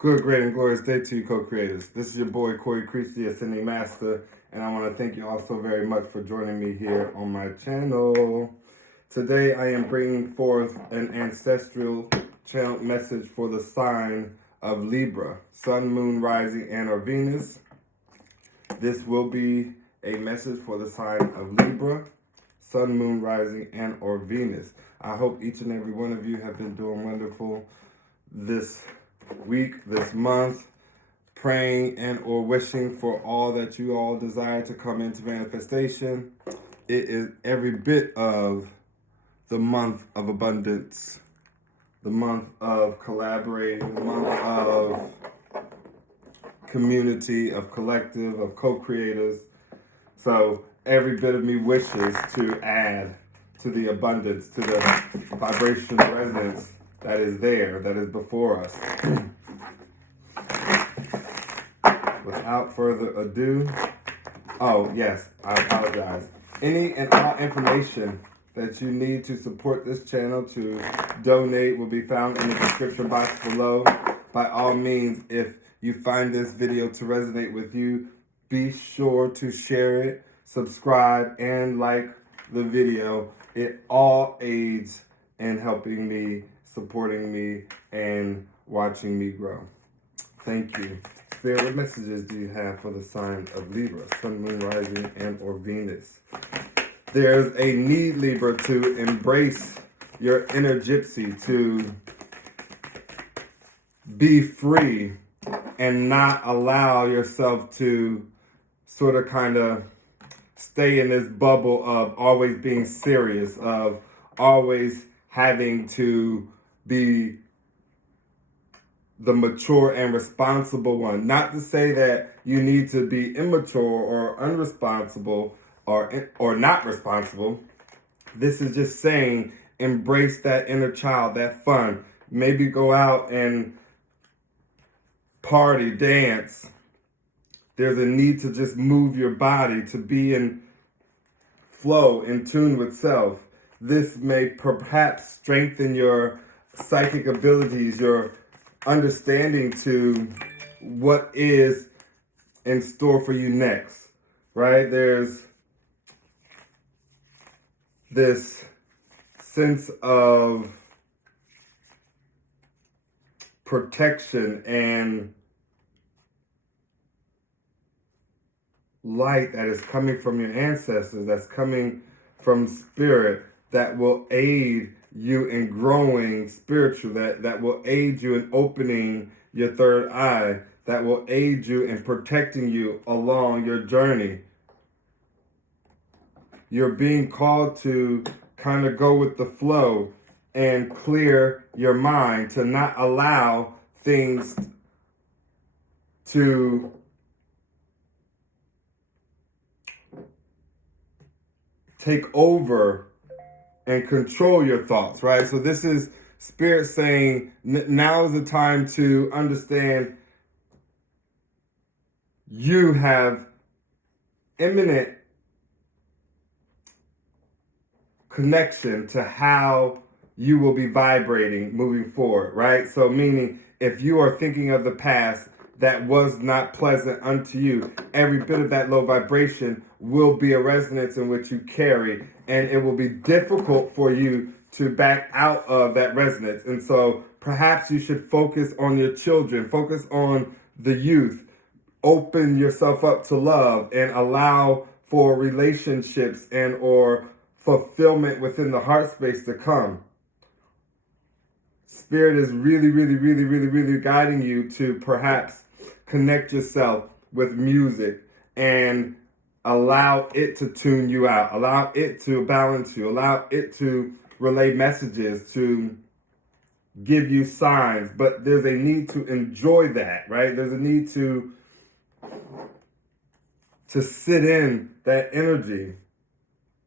Good, great, and glorious day to you, co-creators. This is your boy, Corey Creech, the Ascending Master, and I want to thank you all so very much for joining me here on my channel. Today, I am bringing forth an ancestral channel message for the sign of Libra, Sun, Moon, Rising, and or Venus. This will be a message for the sign of Libra, Sun, Moon, Rising, and or Venus. I hope each and every one of you have been doing wonderful this week, this month, praying and or wishing for all that you all desire to come into manifestation. It is every bit of the month of abundance, the month of collaborating, the month of community, of collective, of co-creators. So every bit of me wishes to add to the abundance, to the vibrational resonance that is there, that is before us. Without further ado, oh yes, I apologize. Any and all information that you need to support this channel, to donate, will be found in the description box below. By all means, if you find this video to resonate with you, be sure to share it, subscribe, and like the video. It all aids in helping me, supporting me, and watching me grow. Thank you. Spirit, what messages do you have for the sign of Libra, Sun, Moon, Rising, and or Venus? There's a need, Libra, to embrace your inner gypsy, to be free and not allow yourself to sort of kind of stay in this bubble of always being serious, of always having to be the mature and responsible one. Not to say that you need to be immature or unresponsible or not responsible. This is just saying embrace that inner child, that fun. Maybe go out and party, dance. There's a need to just move your body, to be in flow, in tune with self. This may perhaps strengthen your psychic abilities, your understanding to what is in store for you next, right? There's this sense of protection and light that is coming from your ancestors, that's coming from spirit, that will aid you in growing spiritual, that will aid you in opening your third eye, that will aid you in protecting you along your journey. You're being called to kind of go with the flow and clear your mind, to not allow things to take over and control your thoughts, right? So this is Spirit saying now is the time to understand you have imminent connection to how you will be vibrating moving forward, right? So meaning if you are thinking of the past that was not pleasant unto you, every bit of that low vibration will be a resonance in which you carry, and it will be difficult for you to back out of that resonance. And so perhaps you should focus on your children, focus on the youth, open yourself up to love, and allow for relationships and or fulfillment within the heart space to come. Spirit is really guiding you to perhaps connect yourself with music and allow it to tune you out, allow it to balance you, allow it to relay messages, to give you signs. But there's a need to enjoy that, right? There's a need to sit in that energy.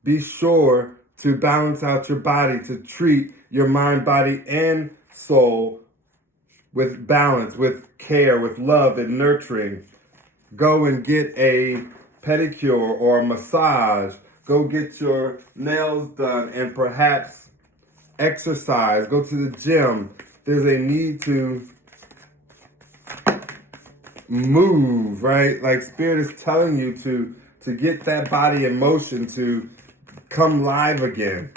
Be sure to balance out your body, to treat your mind, body, and soul with balance, with care, with love and nurturing. Go and get a pedicure or a massage. Go get your nails done and perhaps exercise. Go to the gym. There's a need to move, right? Like Spirit is telling you to get that body in motion, to come live again.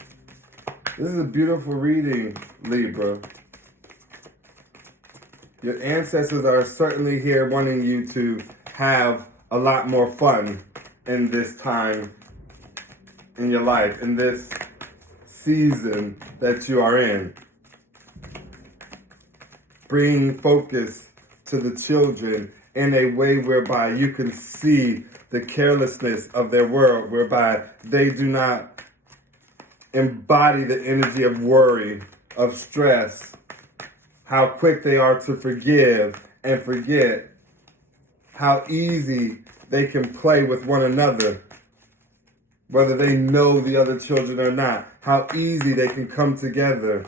This is a beautiful reading, Libra. Your ancestors are certainly here wanting you to have a lot more fun in this time in your life, in this season that you are in. Bring focus to the children in a way whereby you can see the carelessness of their world, whereby they do not embody the energy of worry, of stress, how quick they are to forgive and forget, how easy they can play with one another, whether they know the other children or not, how easy they can come together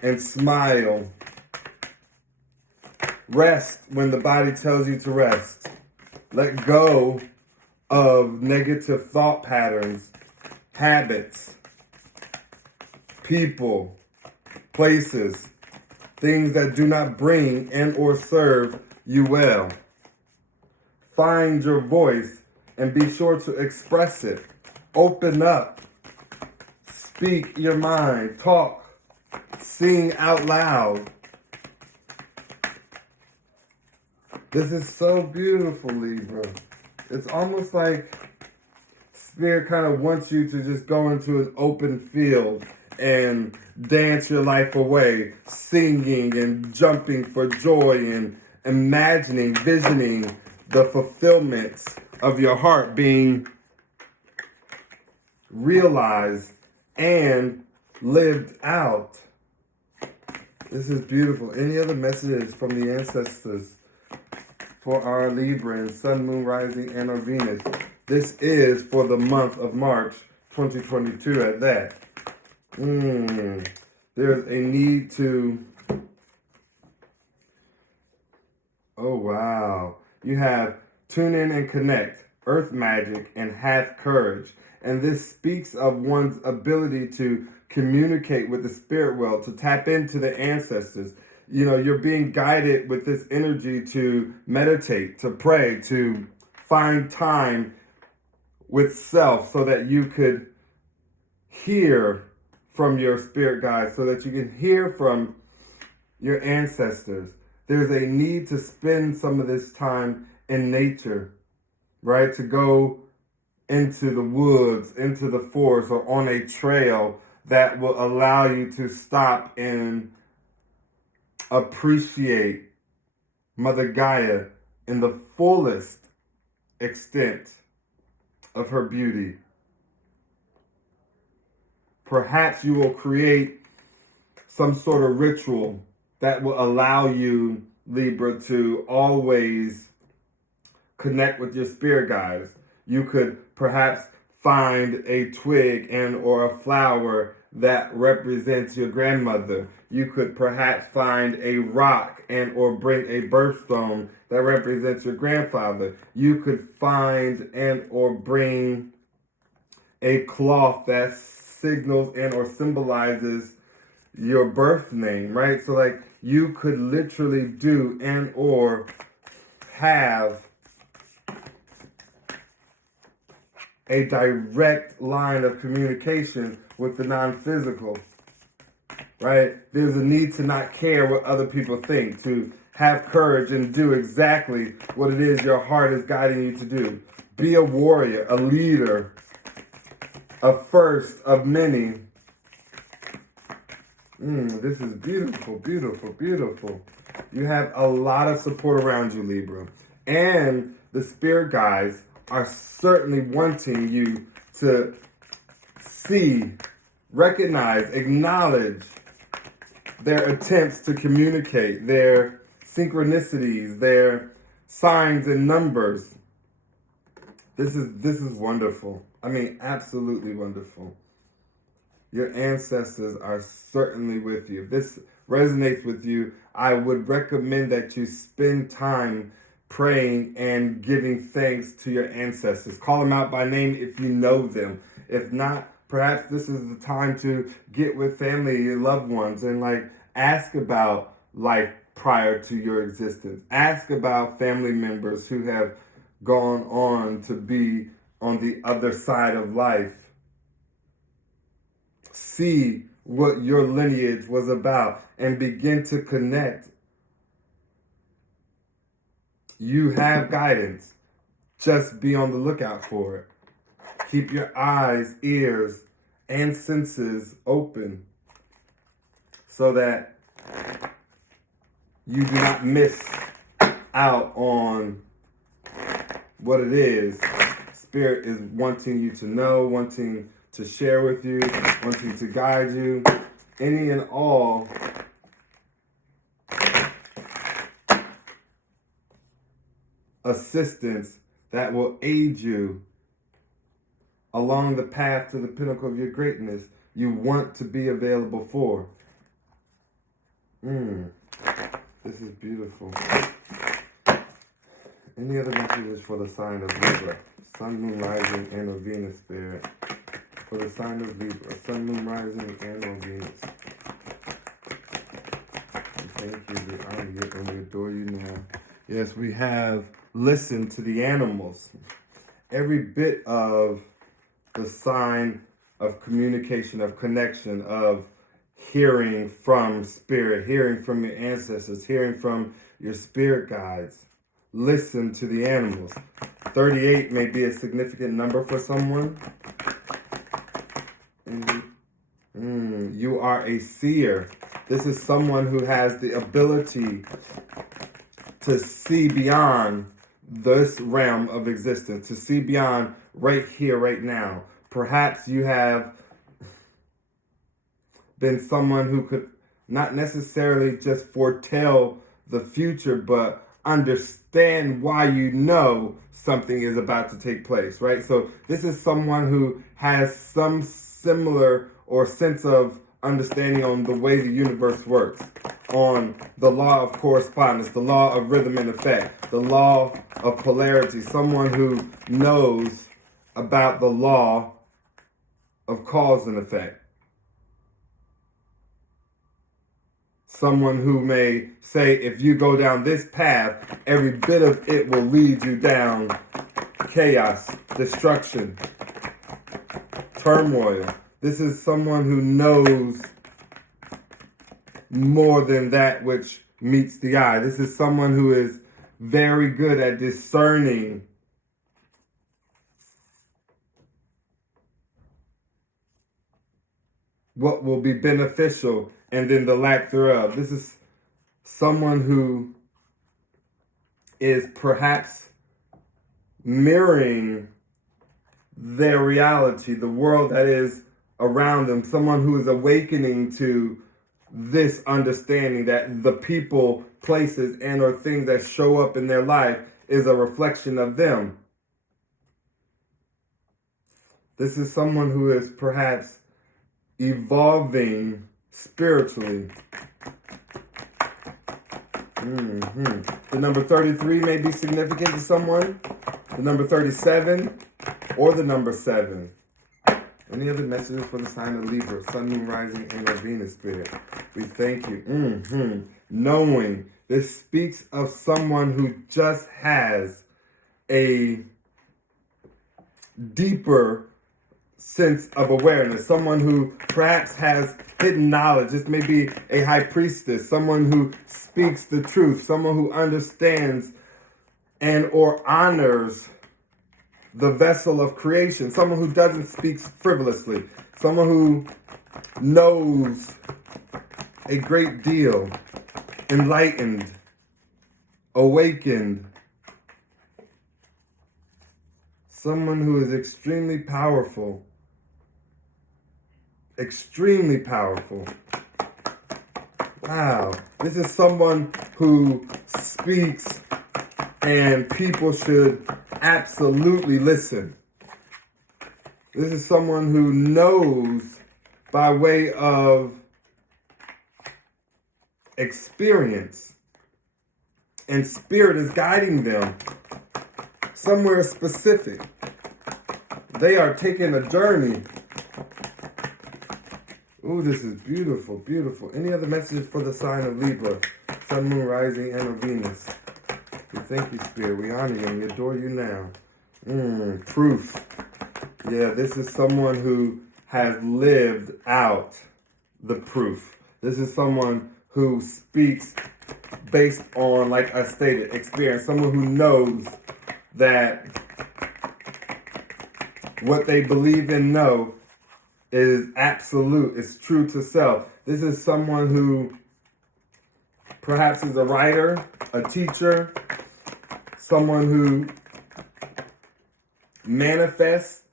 and smile. Rest when the body tells you to rest. Let go of negative thought patterns, habits, people, places, things that do not bring and or serve you well. Find your voice and be sure to express it. Open up. Speak your mind. Talk. Sing out loud. This is so beautiful, Libra. It's almost like Spirit kind of wants you to just go into an open field and dance your life away, singing and jumping for joy and imagining, visioning the fulfillments of your heart being realized and lived out. This is beautiful. Any other messages from the ancestors for our Libra and Sun, Moon, Rising, and our Venus? This is for the month of March 2022 at that. There's a need to... Oh, wow. You have tune in and connect, earth magic, and have courage. And this speaks of one's ability to communicate with the spirit world, to tap into the ancestors. You know, you're being guided with this energy to meditate, to pray, to find time with self so that you could hear from your spirit guides, so that you can hear from your ancestors. There's a need to spend some of this time in nature, right? To go into the woods, into the forest, or on a trail that will allow you to stop and appreciate Mother Gaia in the fullest extent of her beauty. Perhaps you will create some sort of ritual that will allow you, Libra, to always connect with your spirit guides. You could perhaps find a twig and or a flower that represents your grandmother. You could perhaps find a rock and or bring a birthstone that represents your grandfather. You could find and or bring a cloth that signals and or symbolizes your birth name, right? So like you could literally do and or have a direct line of communication with the non-physical, right? There's a need to not care what other people think, to have courage and do exactly what it is your heart is guiding you to do. Be a warrior, a leader, a first of many. This is beautiful, beautiful, beautiful. You have a lot of support around you, Libra. And the spirit guides are certainly wanting you to see, recognize, acknowledge their attempts to communicate, their synchronicities, their signs and numbers. This is wonderful. I mean, absolutely wonderful. Your ancestors are certainly with you. If this resonates with you, I would recommend that you spend time praying and giving thanks to your ancestors. Call them out by name if you know them. If not, perhaps this is the time to get with family and loved ones and like ask about life prior to your existence. Ask about family members who have gone on to be on the other side of life. See what your lineage was about and begin to connect. You have guidance. Just be on the lookout for it. Keep your eyes, ears, and senses open so that you do not miss out on what it is Spirit is wanting you to know, wanting to share with you, wanting to guide you. Any and all assistance that will aid you along the path to the pinnacle of your greatness, you want to be available for. This is beautiful. Any other messages for the sign of Libra? Sun, Moon, Rising, and or Venus, Spirit. For the sign of Libra, Sun, Moon, Rising, and or Venus. Thank you, we honor you and we adore you now. Yes, we have listened to the animals. Every bit of the sign of communication, of connection, of hearing from Spirit, hearing from your ancestors, hearing from your spirit guides. Listen to the animals. 38 may be a significant number for someone. You are a seer. This is someone who has the ability to see beyond this realm of existence, to see beyond right here, right now. Perhaps you have been someone who could not necessarily just foretell the future, but understand why you know something is about to take place, right? So this is someone who has some similar or sense of understanding on the way the universe works, on the law of correspondence, the law of rhythm and effect, the law of polarity, someone who knows about the law of cause and effect. Someone who may say, if you go down this path, every bit of it will lead you down chaos, destruction, turmoil. This is someone who knows more than that which meets the eye. This is someone who is very good at discerning what will be beneficial and then the lack thereof. This is someone who is perhaps mirroring their reality, the world that is around them. Someone who is awakening to this understanding that the people, places, and or things that show up in their life is a reflection of them. This is someone who is perhaps evolving spiritually. The number 33 may be significant to someone. The number 37 or the number 7. Any other messages for the sign of Libra, Sun, Moon, Rising, and or Venus, Spirit? We thank you. Knowing. This speaks of someone who just has a deeper sense of awareness, someone who perhaps has hidden knowledge. This may be a high priestess, someone who speaks the truth, someone who understands and or honors the vessel of creation, someone who doesn't speak frivolously, someone who knows a great deal, enlightened, awakened, someone who is extremely powerful. Extremely powerful. Wow. This is someone who speaks and people should absolutely listen. This is someone who knows by way of experience, and Spirit is guiding them somewhere specific. They are taking a journey. Ooh, this is beautiful, beautiful. Any other messages for the sign of Libra? Sun, Moon, Rising, and or Venus. We thank you, Spirit. We honor you and we adore you now. Proof. Yeah, this is someone who has lived out the proof. This is someone who speaks based on, like I stated, experience. Someone who knows that what they believe and know is absolute, it's true to self. This is someone who perhaps is a writer, a teacher, someone who manifests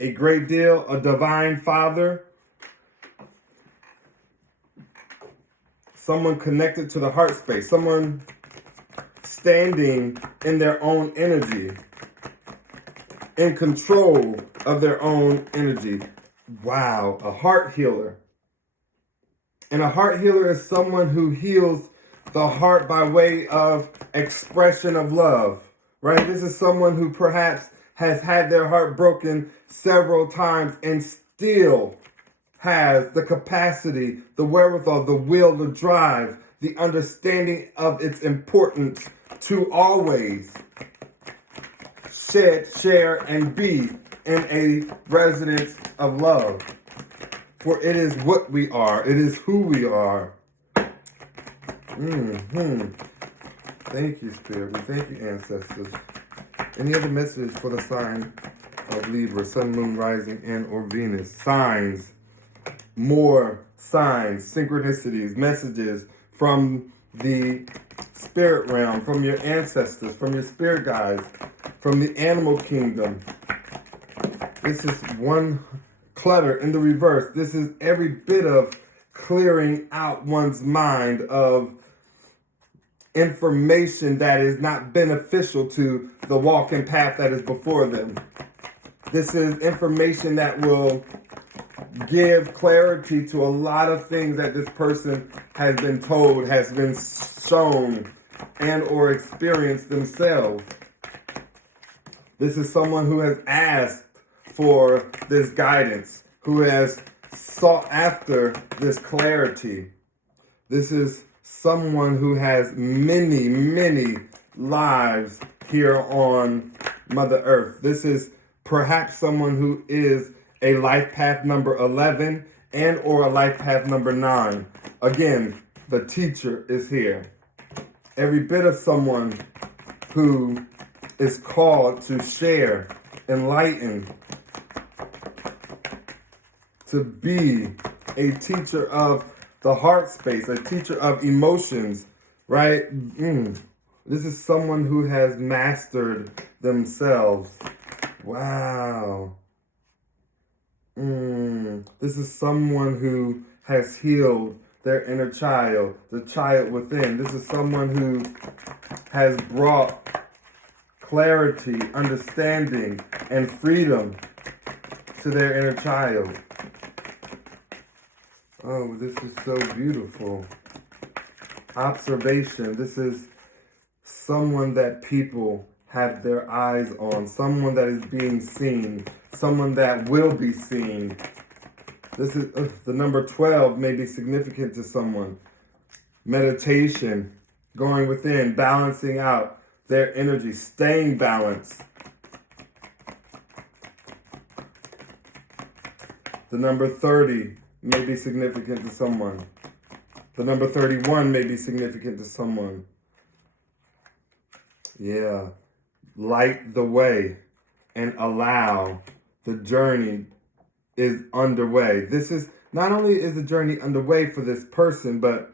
a great deal, a divine father, someone connected to the heart space, someone standing in their own energy, in control of their own energy. Wow, a heart healer. And a heart healer is someone who heals the heart by way of expression of love, right? This is someone who perhaps has had their heart broken several times and still has the capacity, the wherewithal, the will, the drive, the understanding of its importance to always share, and be in a resonance of love. For it is what we are. It is who we are. Thank you, Spirit. We thank you, ancestors. Any other message for the sign of Libra, Sun, Moon, Rising, and or Venus? Signs. More signs, synchronicities, messages from the spirit realm, from your ancestors, from your spirit guides, from the animal kingdom. This is one clutter in the reverse. This is every bit of clearing out one's mind of information that is not beneficial to the walking path that is before them. This is information that will give clarity to a lot of things that this person has been told, has been shown, and or experienced themselves. This is someone who has asked for this guidance, who has sought after this clarity. This is someone who has many, many lives here on Mother Earth. This is perhaps someone who is a life path number 11 and or a life path number 9. Again, the teacher is here. Every bit of someone who is called to share, enlighten, to be a teacher of the heart space, a teacher of emotions, right? This is someone who has mastered themselves. Wow. This is someone who has healed their inner child, the child within. This is someone who has brought clarity, understanding, and freedom to their inner child. Oh, this is so beautiful. Observation. This is someone that people have their eyes on, someone that is being seen, someone that will be seen. This is the number 12 may be significant to someone. Meditation, going within, balancing out their energy, staying balanced. The number 30 may be significant to someone. The number 31 may be significant to someone. Yeah. Light the way and allow the journey is underway. This is not only is the journey underway for this person, but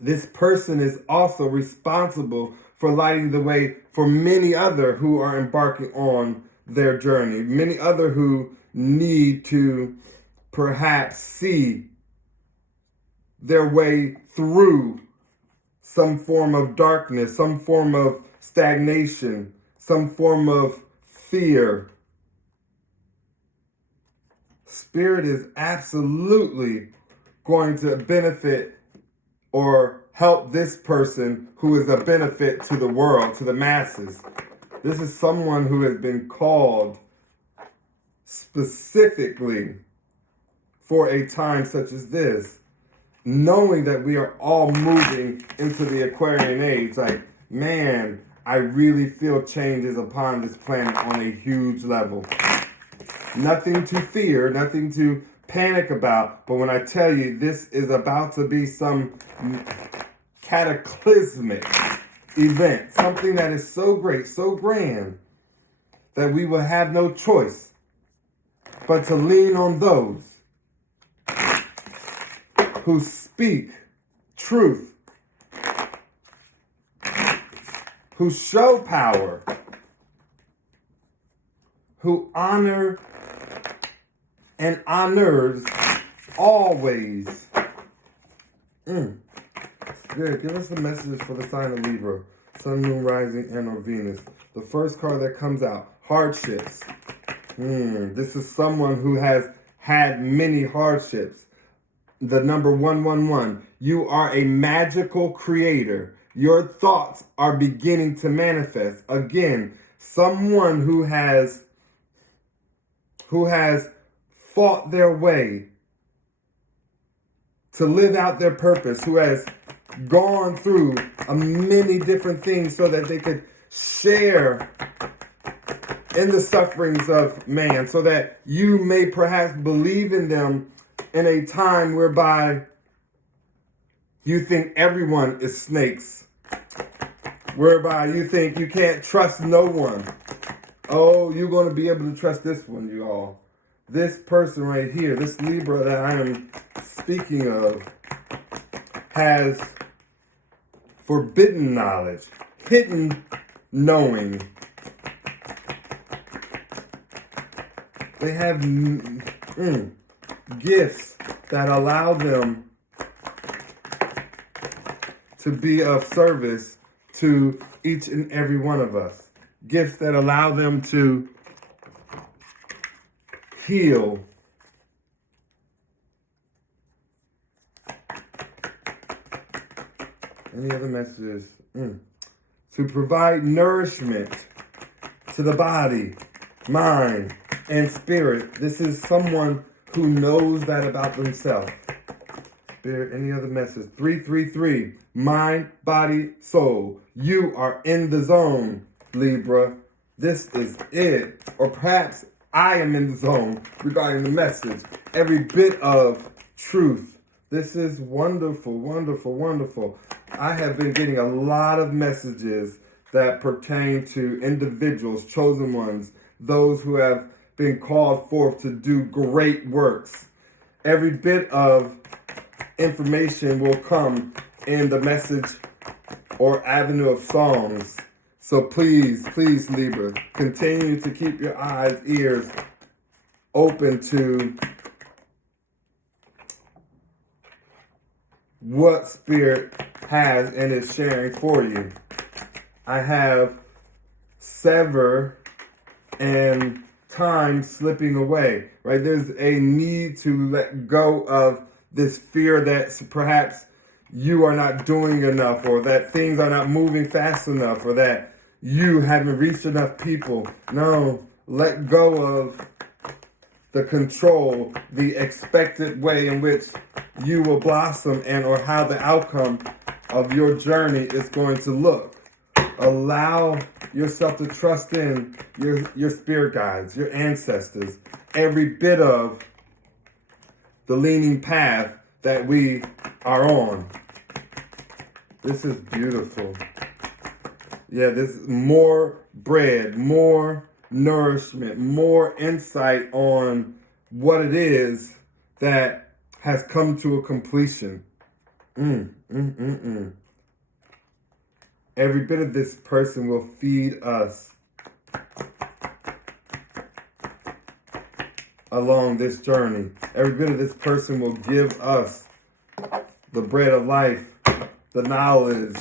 this person is also responsible for lighting the way for many other who are embarking on their journey. Many other who need to perhaps see their way through some form of darkness, some form of stagnation, some form of fear. Spirit is absolutely going to benefit or help this person who is a benefit to the world, to the masses. This is someone who has been called specifically for a time such as this. knowing that we are all moving into the Aquarian age. Like, man, I really feel changes upon this planet on a huge level. Nothing to fear, nothing to panic about. But when I tell you this is about to be some cataclysmic event, something that is so great, so grand, that we will have no choice but to lean on those who speak truth, who show power, who honor and honors always. Spirit, give us the messages for the sign of Libra, Sun, Moon, Rising, and or Venus. The first card that comes out, hardships. This is someone who has had many hardships. The number 111. You are a magical creator. Your thoughts are beginning to manifest. Again, someone who has fought their way to live out their purpose, who has gone through many different things so that they could share in the sufferings of man, so that you may perhaps believe in them in a time whereby you think everyone is snakes, whereby you think you can't trust no one. Oh, you're going to be able to trust this one, you all. This person right here, this Libra that I am speaking of, has forbidden knowledge, hidden knowing. They have gifts that allow them to be of service to each and every one of us. Gifts that allow them to heal. Any other messages? To provide nourishment to the body, mind, and spirit. This is someone who knows that about themselves. Spirit, any other message? 333, mind, body, soul. You are in the zone, Libra. This is it. Or perhaps I am in the zone regarding the message. Every bit of truth. This is wonderful, wonderful, wonderful. I have been getting a lot of messages that pertain to individuals, chosen ones, those who have been called forth to do great works. Every bit of information will come in the message or avenue of songs. So please, please, Libra, continue to keep your eyes, ears open to what Spirit has and is sharing for you. I have sever and time slipping away, right? There's a need to let go of this fear that perhaps you are not doing enough, or that things are not moving fast enough, or that you haven't reached enough people. No, let go of the control, the expected way in which you will blossom and or how the outcome of your journey is going to look. Allow yourself to trust in your spirit guides, your ancestors, every bit of the leaning path that we are on. This is beautiful. Yeah, this is more bread, more nourishment, more insight on what it is that has come to a completion. Every bit of this person will feed us along this journey. Every bit of this person will give us the bread of life, the knowledge,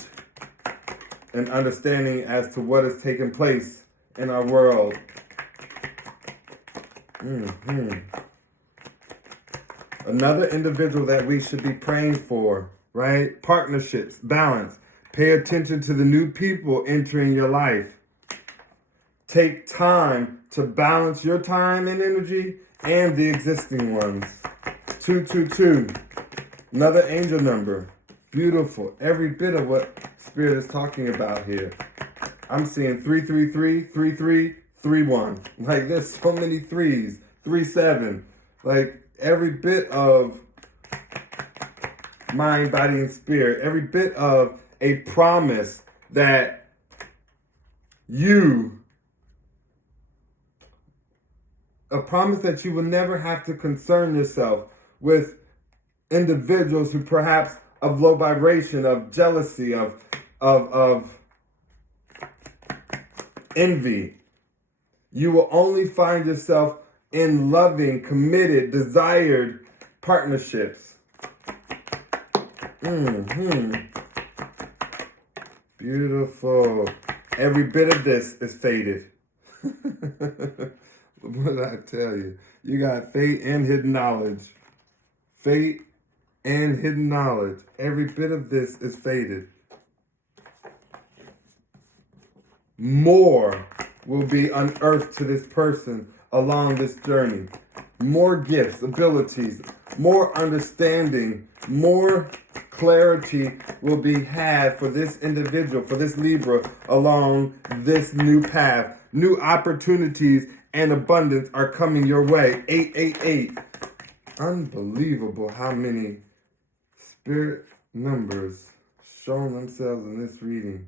and understanding as to what is taking place in our world. Another individual that we should be praying for, right? Partnerships, balance. Pay attention to the new people entering your life. Take time to balance your time and energy and the existing ones. 222. Another angel number. Beautiful. Every bit of what Spirit is talking about here. I'm seeing 333, 3331. Like there's so many threes. 37. Like every bit of mind, body, and spirit. Every bit of a promise that you will never have to concern yourself with individuals who perhaps of low vibration, of jealousy, of envy. You will only find yourself in loving, committed, desired partnerships. Beautiful. Every bit of this is fated. What did I tell you? You got fate and hidden knowledge. Fate and hidden knowledge. Every bit of this is fated. More will be unearthed to this person along this journey. More gifts, abilities, more understanding, more clarity will be had for this individual, for this Libra, along this new path. New opportunities and abundance are coming your way. 888. Unbelievable how many spirit numbers show themselves in this reading.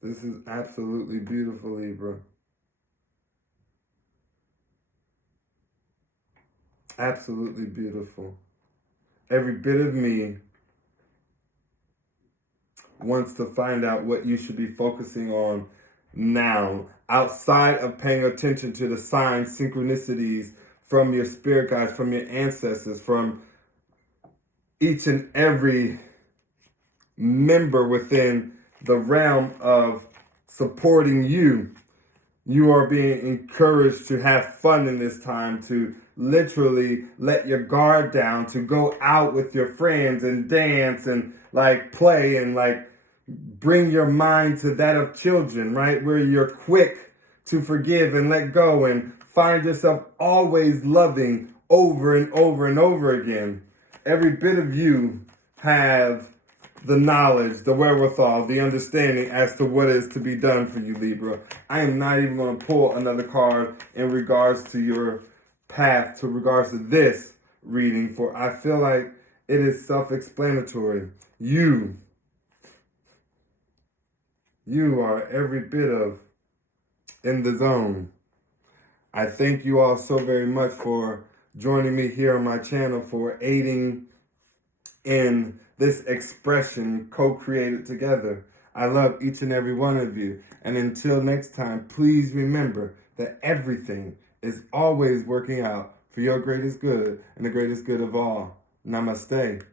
This is absolutely beautiful, Libra. Absolutely beautiful. Every bit of me wants to find out what you should be focusing on now, outside of paying attention to the signs, synchronicities from your spirit guides, from your ancestors, from each and every member within the realm of supporting you. You are being encouraged to have fun in this time, to literally let your guard down, to go out with your friends and dance and like play and like bring your mind to that of children, right? Where you're quick to forgive and let go and find yourself always loving over and over and over again. Every bit of you have the knowledge, the wherewithal, the understanding as to what is to be done for you, Libra. I am not even going to pull another card in regards to your path, to regards to this reading, for I feel like it is self-explanatory. You are every bit of in the zone. I thank you all so very much for joining me here on my channel, for aiding in this expression co-created together. I love each and every one of you. And until next time, please remember that everything is always working out for your greatest good and the greatest good of all. Namaste.